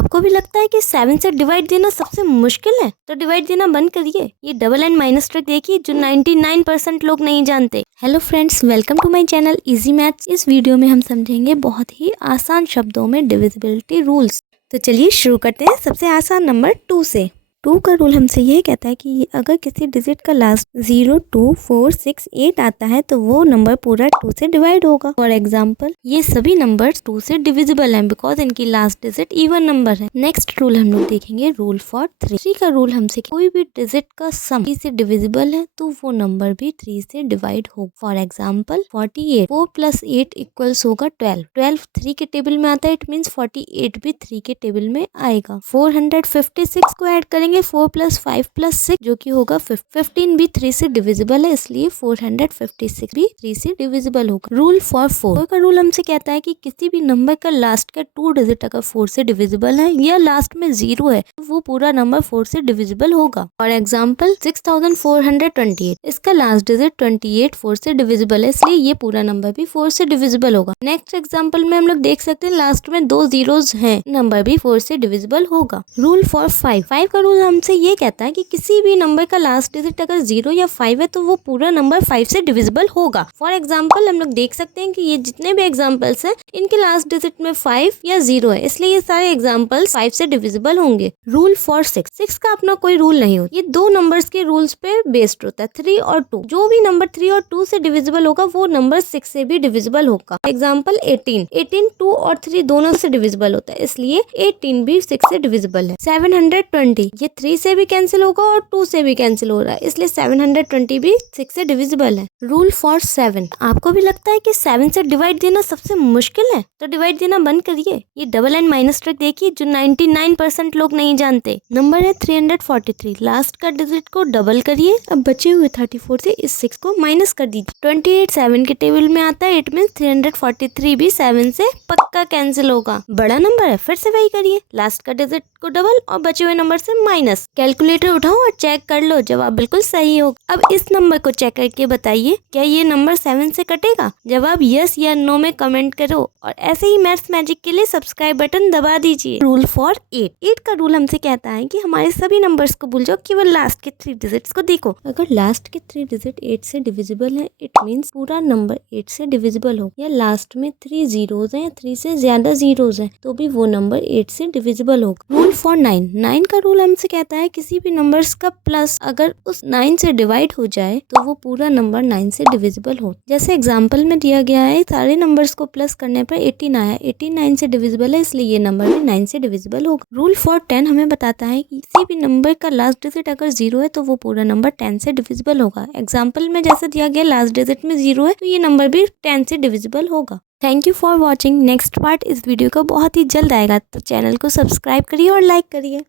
आपको भी लगता है कि 7 से डिवाइड देना सबसे मुश्किल है? तो डिवाइड देना बंद करिए। ये डबल एंड माइनस ट्रिक देखिए जो 99% लोग नहीं जानते। Hello friends, welcome to my channel easy maths. इस वीडियो में हम समझेंगे बहुत ही आसान शब्दों में डिविजिबिलिटी रूल्स। तो चलिए शुरू करते हैं सबसे आसान नंबर 2 से। 2 का रूल हमसे यह कहता है कि अगर किसी डिजिट का लास्ट 0, 2, 4, 6, 8 आता है तो वो नंबर पूरा 2 से डिवाइड होगा। फॉर एग्जाम्पल ये सभी नंबर्स 2 से डिविजिबल हैं बिकॉज इनकी लास्ट डिजिट इवन नंबर है। नेक्स्ट रूल हम लोग देखेंगे रूल फॉर 3। 3 का रूल हमसे कोई भी डिजिट का सम 3 से डिविजिबल है तो वो नंबर भी 3 से डिवाइड होगा। फॉर एग्जाम्पल 48, 4 + 8 इक्वल्स होगा 12। 12 3 के टेबल में आता है, इट मीन्स 48 भी 3 के टेबल में आएगा। 456 को ऐड करेंगे 4 + 5 + 6 जो कि होगा 15 भी 3 से डिविजिबल है, इसलिए 456 भी 3 से डिविजिबल होगा। रूल फॉर 4 का रूल हमसे कहता है कि किसी भी नंबर का लास्ट का 2 डिजिट अगर 4 से डिविजिबल है या लास्ट में 0 है तो वो पूरा नंबर 4 से डिविजिबल होगा। फॉर एग्जाम्पल 6428, इसका लास्ट डिजिट 28 4 से डिविजिबल है, इसलिए ये पूरा नंबर भी 4 से डिविजिबल होगा। नेक्स्ट एग्जाम्पल में हम लोग देख सकते हैं लास्ट में 2 zeros हैं, नंबर भी 4 से डिविजिबल होगा। रूल फॉर 5 का रूल हमसे ये कहता है कि किसी भी नंबर का लास्ट डिजिट अगर 0 या 5 है तो वो पूरा नंबर 5 से डिविजिबल होगा। फॉर एग्जाम्पल हम लोग देख सकते हैं कि ये जितने भी एग्जाम्पल्स हैं इनके लास्ट डिजिट में 5 या 0 है, इसलिए ये सारे एग्जाम्पल्स 5 से डिविजिबल होंगे। रूल फॉर 6 का अपना कोई रूल नहीं होता, ये 2 नंबर्स के रूल्स पे बेस्ड होता है, 3 और 2। जो भी नंबर 3 और 2 से डिविजिबल होगा वो नंबर 6 से भी डिविजिबल होगा। एग्जाम्पल 18 2 और 3 दोनों से डिविजिबल होता है, इसलिए 18 भी 6 से डिविजिबल है। 720 ये 3 से भी कैंसिल होगा और 2 से भी कैंसिल हो रहा है, इसलिए 720 भी 6 से डिविजिबल है। Rule for 7। आपको भी लगता है कि 7 से डिवाइड देना सबसे मुश्किल है? तो डिवाइड देना बंद करिए। ये डबल एंड माइनस ट्रिक देखिए जो 99% लोग नहीं जानते। नंबर है 343, लास्ट का डिजिट को डबल करिए, अब बचे हुए 34 से इस 6 को माइनस कर दीजिए। 28 7 के टेबल में आता है, इट मीन 343 भी 7 से पक्का कैंसिल होगा। बड़ा नंबर है, फिर से वही करिए, लास्ट का डिजिट को डबल और बचे हुए नंबर से माइनस। कैलकुलेटर उठाओ और चेक कर लो, जवाब बिल्कुल सही होगा। अब इस नंबर को चेक करके बताइए क्या ये नंबर 7 से कटेगा? जवाब यस या नो में कमेंट करो और ऐसे ही मैथ्स मैजिक के लिए सब्सक्राइब बटन दबा दीजिए। रूल फॉर 8 का रूल हमसे कहता है कि हमारे सभी नंबर्स को भूल जाओ, केवल लास्ट के 3 डिजिट्स को देखो। अगर लास्ट के 3 डिजिट 8 से डिविजिबल है, इट मीन्स पूरा नंबर 8 से डिविजिबल हो। या लास्ट में 3 zeros हैं या 3 से ज्यादा zeros हैं तो भी वो नंबर 8 से डिविजिबल होगा। रूल फॉर 9 का रूल हमसे कहता है किसी भी नंबर्स का प्लस अगर उस 9 से डिवाइड हो जाए तो वो पूरा नंबर 9 से डिविजिबल हो। जैसे एग्जांपल में दिया गया है, सारे नंबर्स को प्लस करने पर 18 आया, 18 9 से डिविजिबल है, इसलिए ये नंबर भी 9 से डिविजिबल होगा। रूल फॉर 10 हमें बताता है कि किसी भी नंबर का लास्ट डिजिट अगर 0 है तो वो पूरा नंबर 10 से डिविजिबल होगा। एग्जाम्पल में जैसे दिया गया लास्ट डिजिट में 0 है तो ये नंबर भी 10 से डिविजिबल होगा। Thank you for watching. Next part इस वीडियो का बहुत ही जल्द आएगा, तो चैनल को सब्सक्राइब करिए और लाइक करिए।